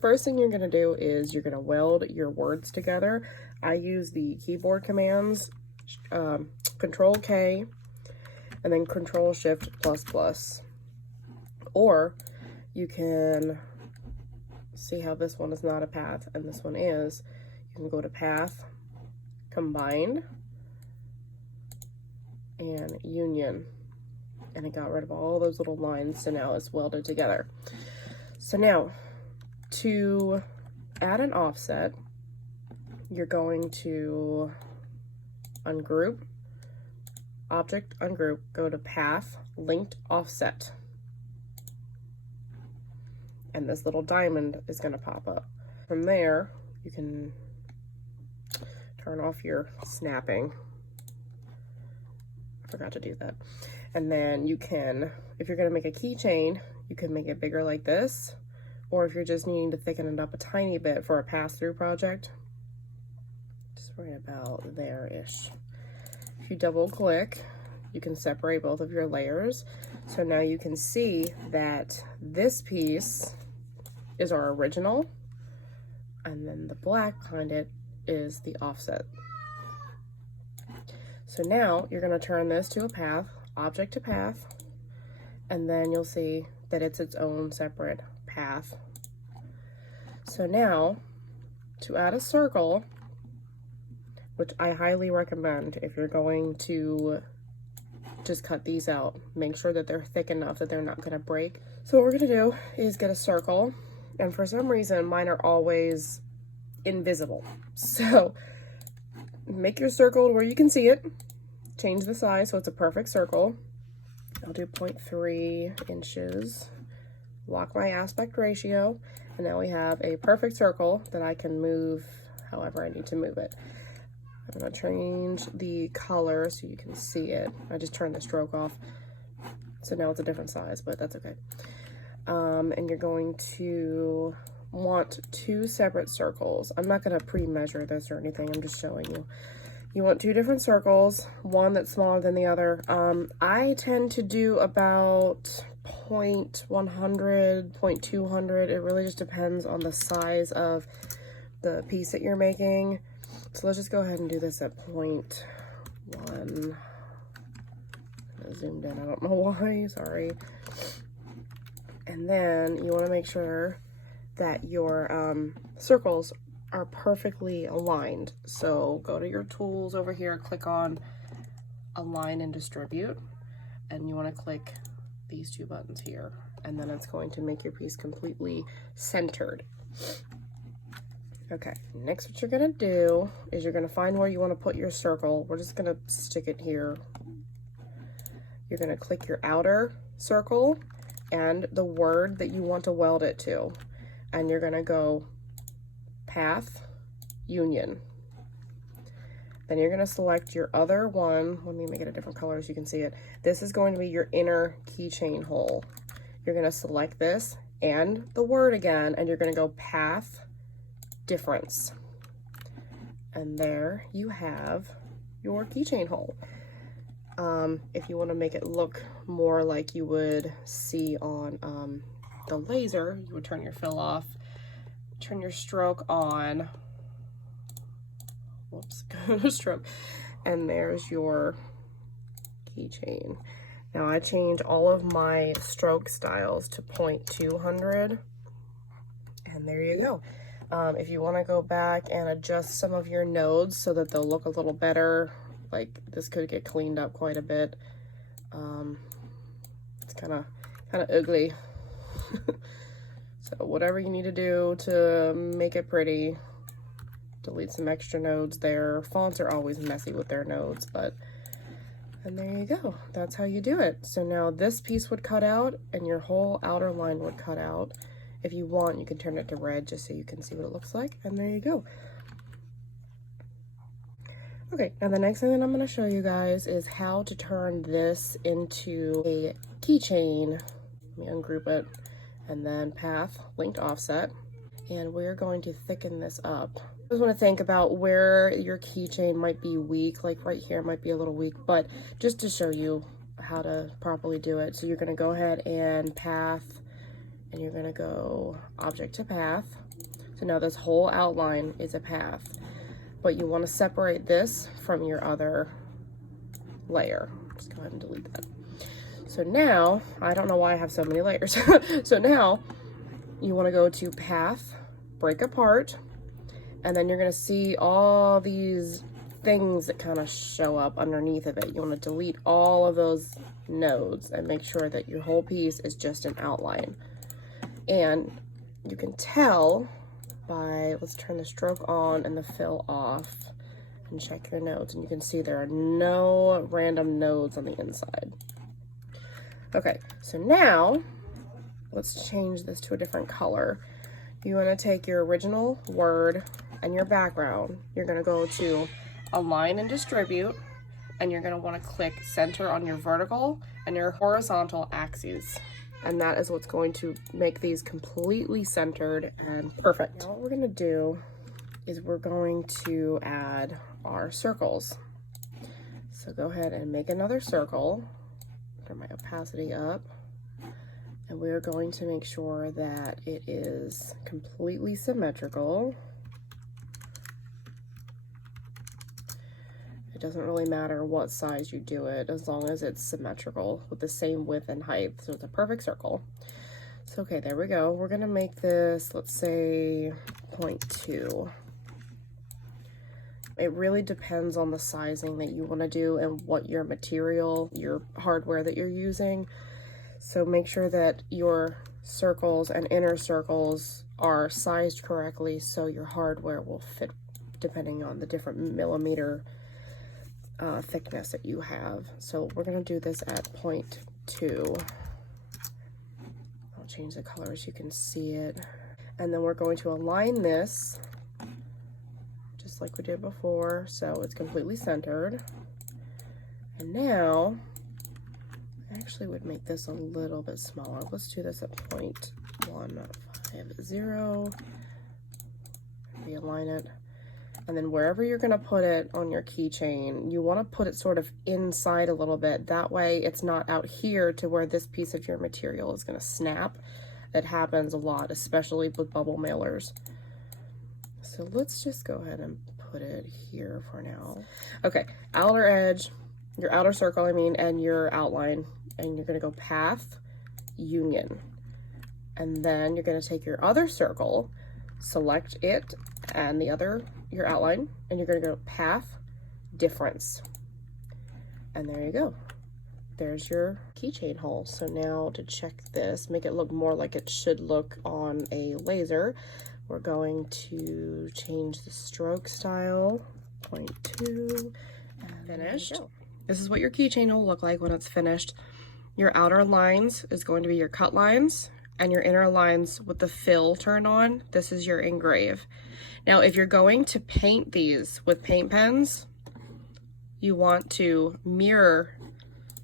First thing you're gonna do is you're gonna weld your words together. I use the keyboard commands, Control K, and then Control Shift ++. Or you can see how this one is not a path and this one is. You can go to Path, Combine, and Union. And it got rid of all those little lines, so now it's welded together. So now, to add an offset, you're going to ungroup, object ungroup, go to Path, Linked Offset. And this little diamond is going to pop up. From there, you can turn off your snapping. I forgot to do that. And then you can, if you're going to make a keychain, you can make it bigger like this. Or if you're just needing to thicken it up a tiny bit for a pass-through project, just right about there-ish. If you double click, you can separate both of your layers. So now you can see that this piece is our original, and then the black behind it is the offset. So now you're going to turn this to a path, object to path, and then you'll see that it's its own separate path. So now, to add a circle, which I highly recommend if you're going to just cut these out, make sure that they're thick enough that they're not going to break. So what we're going to do is get a circle, and for some reason mine are always invisible. So make your circle where you can see it, change the size so it's a perfect circle. I'll do 0.3 inches, lock my aspect ratio, and now we have a perfect circle that I can move however I need to move it. I'm going to change the color so you can see it. I just turned the stroke off, so now it's a different size, but that's okay. And you're going to want 2 separate circles. I'm not going to pre-measure this or anything, I'm just showing you. You want 2 different circles, one that's smaller than the other. I tend to do about 0.100, 0.200. It really just depends on the size of the piece that you're making. So let's just go ahead and do this at 0.1. I zoomed in, I don't know why, sorry. And then you want to make sure that your circles are perfectly aligned. So go to your tools over here, click on Align and Distribute, and you want to click these 2 buttons here, and then it's going to make your piece completely centered. Okay, next what you're gonna do is you're gonna find where you want to put your circle. We're just gonna stick it here. You're gonna click your outer circle and the word that you want to weld it to, and you're gonna go Path, Union. Then you're going to select your other one. Let me make it a different color so you can see it. This is going to be your inner keychain hole. You're going to select this and the word again, and you're going to go Path, Difference. And there you have your keychain hole. If you want to make it look more like you would see on the laser, you would turn your fill off, turn your stroke on, whoops, stroke, and there's your keychain. Now I change all of my stroke styles to 0.200, and there you go. If you want to go back and adjust some of your nodes so that they'll look a little better, like this could get cleaned up quite a bit. It's kind of ugly. So whatever you need to do to make it pretty, delete some extra nodes there. Fonts are always messy with their nodes, and there you go. That's how you do it. So now this piece would cut out and your whole outer line would cut out. If you want, you can turn it to red just so you can see what it looks like, and there you go. Okay, now the next thing that I'm going to show you guys is how to turn this into a keychain. Let me ungroup it, and then Path, Linked Offset, and we're going to thicken this up. I just want to think about where your keychain might be weak, like right here might be a little weak, but just to show you how to properly do it. So you're going to go ahead and Path, and you're going to go Object to Path, So now this whole outline is a path, but you want to separate this from your other layer. Just go ahead and delete that. So now, I don't know why I have so many layers. So now you want to go to path, break apart, and then you're going to see all these things that kind of show up underneath of it. You want to delete all of those nodes and make sure that your whole piece is just an outline. And you can tell by, let's turn the stroke on and the fill off and check your nodes, and you can see there are no random nodes on the inside. Okay, so now let's change this to a different color. You want to take your original word and your background. You're going to go to Align and Distribute, and you're going to want to click center on your vertical and your horizontal axes. And that is what's going to make these completely centered and perfect. Now what we're going to do is we're going to add our circles. So go ahead and make another circle. Turn my opacity up. And we're going to make sure that it is completely symmetrical. It doesn't really matter what size you do it, as long as it's symmetrical with the same width and height. So it's a perfect circle. So, okay, there we go. We're gonna make this, let's say 0.2. It really depends on the sizing that you wanna do and what your material, your hardware that you're using. So make sure that your circles and inner circles are sized correctly so your hardware will fit depending on the different millimeter thickness that you have. So we're going to do this at 0.2. I'll change the color so you can see it. And then we're going to align this just like we did before, so it's completely centered. And now I actually would make this a little bit smaller. Let's do this at 0.150. Realign it. And then wherever you're going to put it on your keychain, you want to put it sort of inside a little bit. That way it's not out here to where this piece of your material is going to snap. It happens a lot, especially with bubble mailers. So let's just go ahead and put it here for now. Okay, outer edge, your outer circle, and your outline. And you're going to go path, union. And then you're going to take your other circle, select it and your outline, and you're going to go path, difference. And there you go. There's your keychain hole. So now to check this, make it look more like it should look on a laser, we're going to change the stroke style, 0.2, and finished. This is what your keychain will look like when it's finished. Your outer lines is going to be your cut lines, and your inner lines with the fill turned on, this is your engrave. Now, if you're going to paint these with paint pens, you want to mirror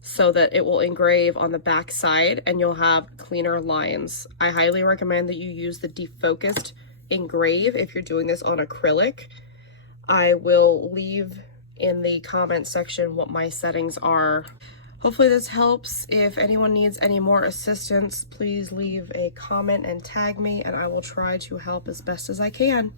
so that it will engrave on the back side and you'll have cleaner lines. I highly recommend that you use the defocused engrave if you're doing this on acrylic. I will leave in the comment section what my settings are. Hopefully this helps. If anyone needs any more assistance, please leave a comment and tag me, and I will try to help as best as I can.